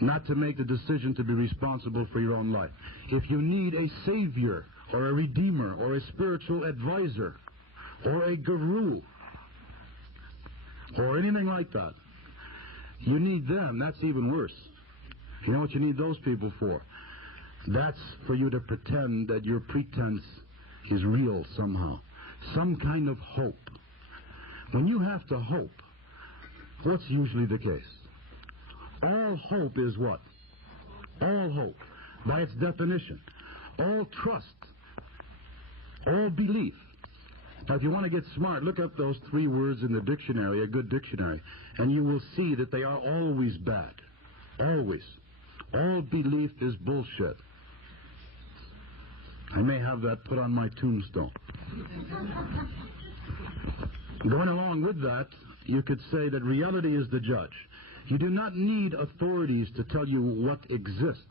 not to make the decision to be responsible for your own life. If you need a savior or a redeemer or a spiritual advisor or a guru or anything like that, you need them. That's even worse. You know what you need those people for? That's for you to pretend that your pretense is real somehow. Some kind of hope. When you have to hope, what's usually the case? All hope is what? All hope, by its definition. All trust. All belief. Now, if you want to get smart, look up those 3 words in the dictionary, a good dictionary, and you will see that they are always bad. Always. All belief is bullshit. I may have that put on my tombstone. Going along with that, you could say that reality is the judge. You do not need authorities to tell you what exists.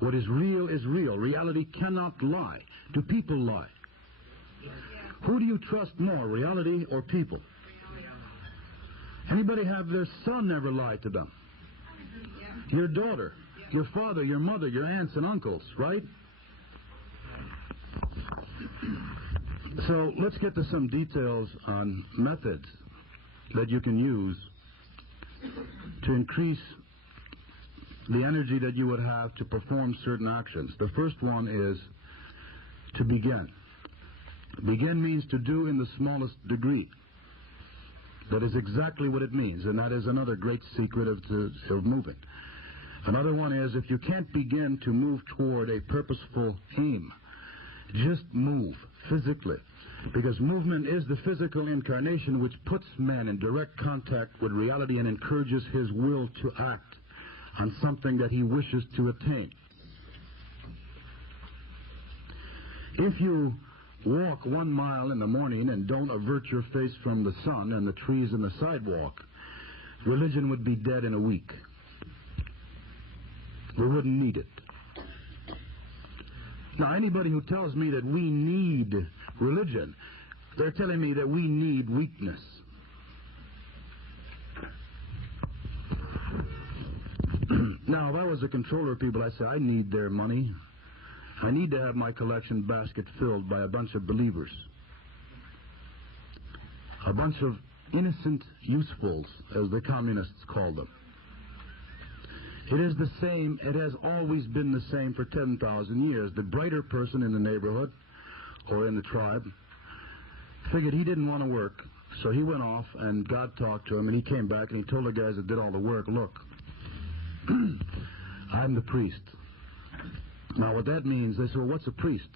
What is real is real. Reality cannot lie. Do people lie? Who do you trust more, reality or people? Anybody have their son ever lie to them? Your daughter, your father, your mother, your aunts and uncles, right? So let's get to some details on methods that you can use to increase the energy that you would have to perform certain actions. The first one is to begin. Begin means to do in the smallest degree. That is exactly what it means, and that is another great secret of moving. Another one is, if you can't begin to move toward a purposeful aim, just move physically. Because movement is the physical incarnation which puts man in direct contact with reality and encourages his will to act on something that he wishes to attain. If you walk 1 mile in the morning and don't avert your face from the sun and the trees and the sidewalk, religion would be dead in a week. We wouldn't need it. Now, anybody who tells me that we need religion, they're telling me that we need weakness. Now, if I was a controller of people, I'd say, I need their money. I need to have my collection basket filled by a bunch of believers. A bunch of innocent usefuls, as the communists call them. It is the same, it has always been the same for 10,000 years. The brighter person in the neighborhood or in the tribe figured he didn't want to work, so he went off and God talked to him, and he came back and he told the guys that did all the work, look, I'm the priest. Now what that means, they said, well, what's a priest?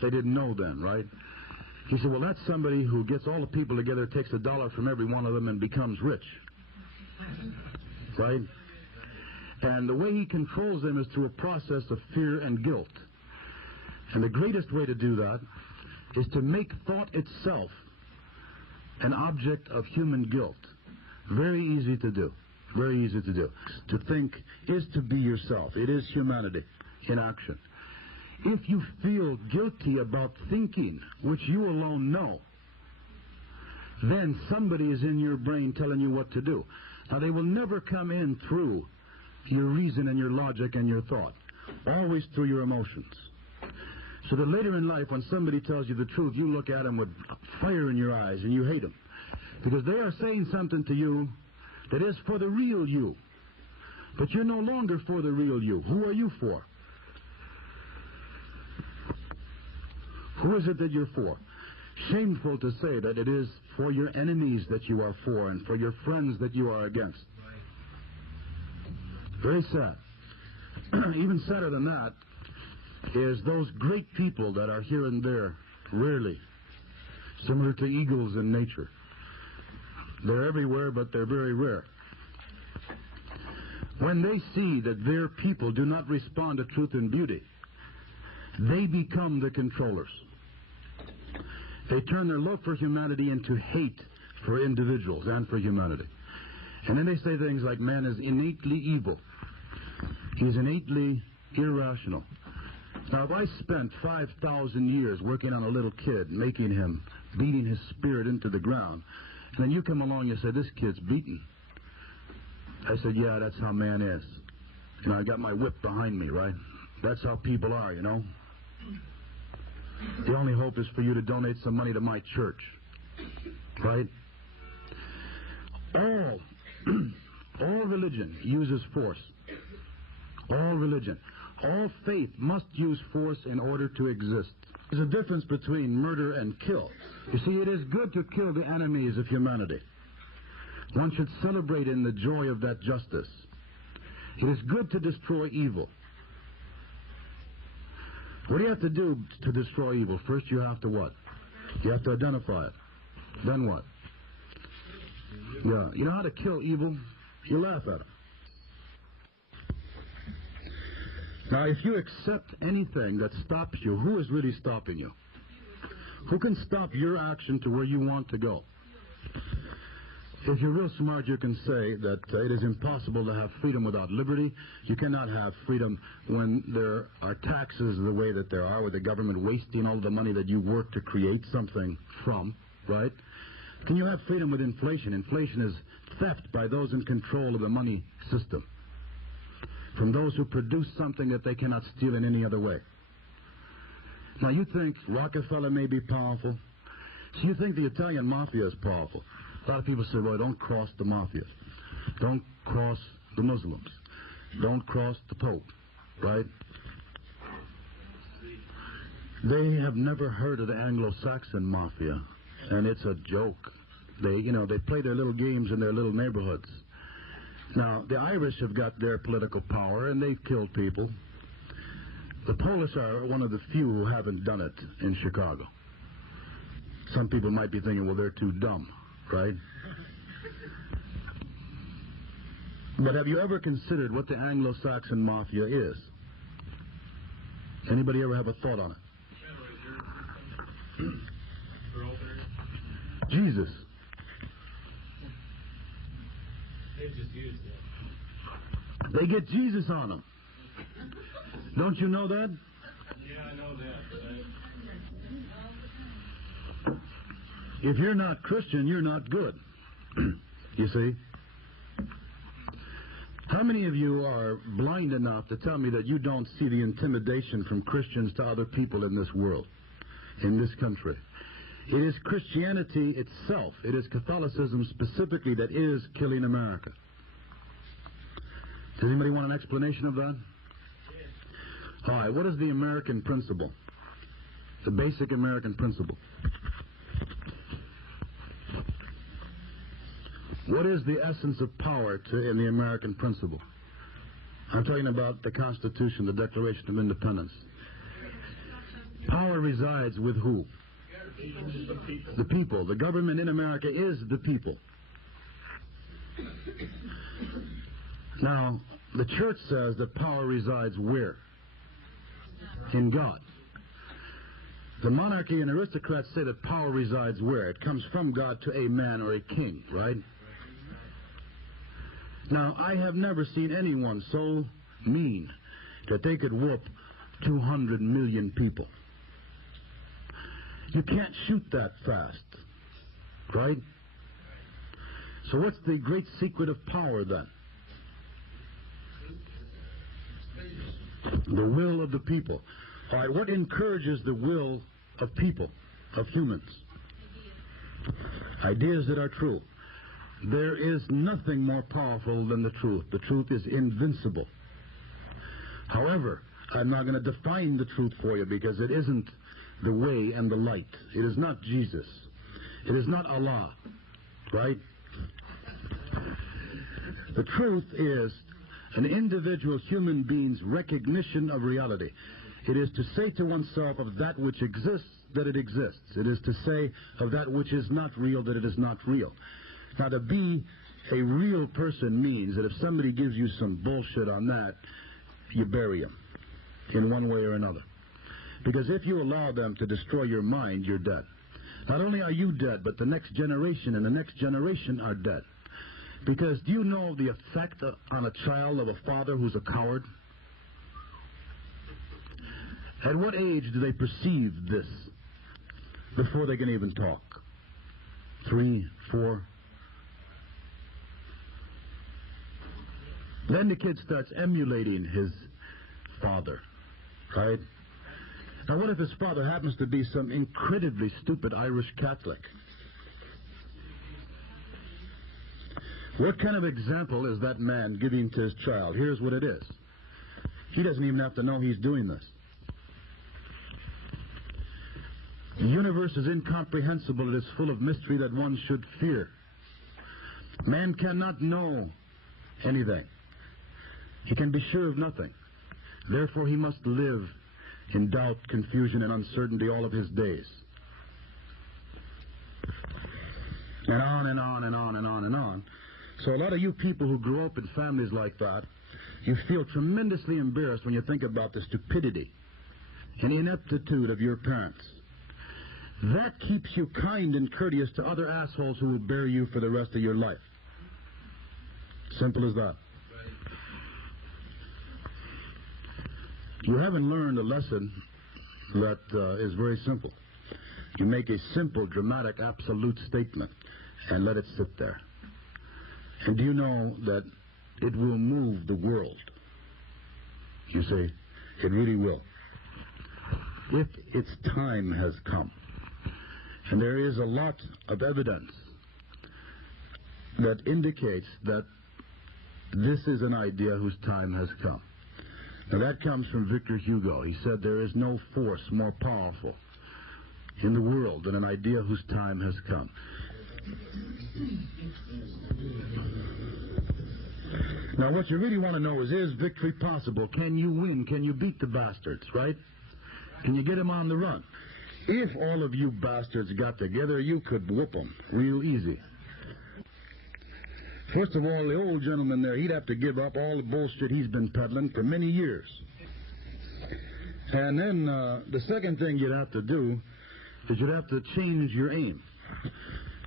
They didn't know then, right? He said, well, that's somebody who gets all the people together, takes $1 from every one of them and becomes rich. Right? And the way he controls them is through a process of fear and guilt. And the greatest way to do that is to make thought itself an object of human guilt. Very easy to do. Very easy to do. To think is to be yourself. It is humanity in action. If you feel guilty about thinking, which you alone know, then somebody is in your brain telling you what to do. Now, they will never come in through your reason and your logic and your thought. Always through your emotions. So that later in life, when somebody tells you the truth, you look at them with fire in your eyes and you hate them. Because they are saying something to you that is for the real you. But you're no longer for the real you. Who are you for? Who is it that you're for? Shameful to say that it is for your enemies that you are for and for your friends that you are against. Very sad. Even sadder than that is those great people that are here and there, rarely, similar to eagles in nature. They're everywhere, but they're very rare. When they see that their people do not respond to truth and beauty, they become the controllers. They turn their love for humanity into hate for individuals and for humanity. And then they say things like man is innately evil. He is innately irrational. Now, if I spent 5,000 years working on a little kid, making him, beating his spirit into the ground, and then you come along and say, this kid's beaten. I said, yeah, that's how man is. You know, I got my whip behind me, right? That's how people are, you know. The only hope is for you to donate some money to my church, right? All religion uses force. All religion. All faith must use force in order to exist. There's a difference between murder and kill. You see, it is good to kill the enemies of humanity. One should celebrate in the joy of that justice. It is good to destroy evil. What do you have to do to destroy evil? First, you have to what? You have to identify it. Then what? Yeah. You know how to kill evil? You laugh at it. Now, if you accept anything that stops you, who is really stopping you? Who can stop your action to where you want to go? If you're real smart, you can say that it is impossible to have freedom without liberty. You cannot have freedom when there are taxes the way that there are, with the government wasting all the money that you work to create something from, right? Can you have freedom with inflation? Inflation is theft by those in control of the money system, from those who produce something that they cannot steal in any other way. Now, you think Rockefeller may be powerful? So you think the Italian mafia is powerful? A lot of people say, well, don't cross the mafia. Don't cross the Muslims. Don't cross the Pope, right? They have never heard of the Anglo-Saxon mafia, and it's a joke. They play their little games in their little neighborhoods. Now, the Irish have got their political power, and they've killed people. The Polish are one of the few who haven't done it in Chicago. Some people might be thinking, well, they're too dumb, right? But have you ever considered what the Anglo-Saxon mafia is? Anybody ever have a thought on it? Jesus. They just used it. They get Jesus on them. Don't you know that? Yeah, I know that. If you're not Christian, you're not good. You see? How many of you are blind enough to tell me that you don't see the intimidation from Christians to other people in this world, in this country? It is Christianity itself, it is Catholicism specifically that is killing America. Does anybody want an explanation of that? All right, what is the American principle? The basic American principle. What is the essence of power in the American principle? I'm talking about the Constitution, the Declaration of Independence. Power resides with who? The people. The government in America is the people. Now, the church says that power resides where? In God. The monarchy and aristocrats say that power resides where? It comes from God to a man or a king, right? Now, I have never seen anyone so mean that they could whoop 200 million people. You can't shoot that fast, right? So what's the great secret of power then? The will of the people. All right, what encourages the will of people, of humans? Ideas that are true. There is nothing more powerful than the truth. The truth is invincible. However, I'm not going to define the truth for you because it isn't the way and the light. It is not Jesus. It is not Allah, right? The truth is an individual human being's recognition of reality. It is to say to oneself of that which exists that it exists. It is to say of that which is not real that it is not real. Now, to be a real person means that if somebody gives you some bullshit on that, you bury them in one way or another. Because if you allow them to destroy your mind, you're dead. Not only are you dead, but the next generation and the next generation are dead. Because do you know the effect on a child of a father who's a coward? At what age do they perceive this before they can even talk? 3, 4? Then the kid starts emulating his father, right? Now, what if his father happens to be some incredibly stupid Irish Catholic? What kind of example is that man giving to his child? Here's what it is. He doesn't even have to know he's doing this. The universe is incomprehensible. It is full of mystery that one should fear. Man cannot know anything. He can be sure of nothing. Therefore, he must live in doubt, confusion, and uncertainty all of his days. And on and on and on and on and on. So a lot of you people who grew up in families like that, you feel tremendously embarrassed when you think about the stupidity and ineptitude of your parents. That keeps you kind and courteous to other assholes who will bear you for the rest of your life. Simple as that. You haven't learned a lesson that is very simple. You make a simple, dramatic, absolute statement and let it sit there. And do you know that it will move the world? You say, it really will. If its time has come. And there is a lot of evidence that indicates that this is an idea whose time has come. Now that comes from Victor Hugo. He said there is no force more powerful in the world than an idea whose time has come. Now what you really want to know is victory possible? Can you win? Can you beat the bastards, right? Can you get them on the run? If all of you bastards got together, you could whoop them real easy. First of all, the old gentleman there, he'd have to give up all the bullshit he's been peddling for many years. And then the second thing you'd have to do is you'd have to change your aim.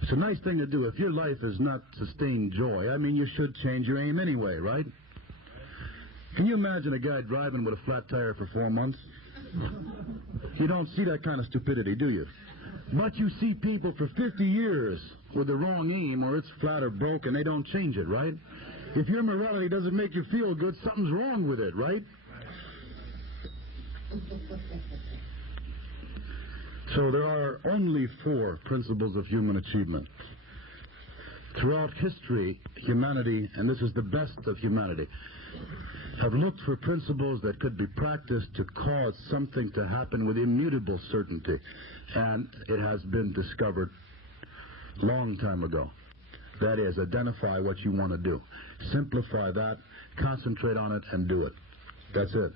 It's a nice thing to do. If your life is not sustained joy, I mean, you should change your aim anyway, right? Can you imagine a guy driving with a flat tire for 4 months? You don't see that kind of stupidity, do you? But you see people for 50 years with the wrong aim, or it's flat or broke, and they don't change it, right? If your morality doesn't make you feel good, something's wrong with it, right? So there are only 4 principles of human achievement. Throughout history, humanity, and this is the best of humanity, have looked for principles that could be practiced to cause something to happen with immutable certainty. And it has been discovered a long time ago. That is, identify what you want to do. Simplify that, concentrate on it, and do it. That's it.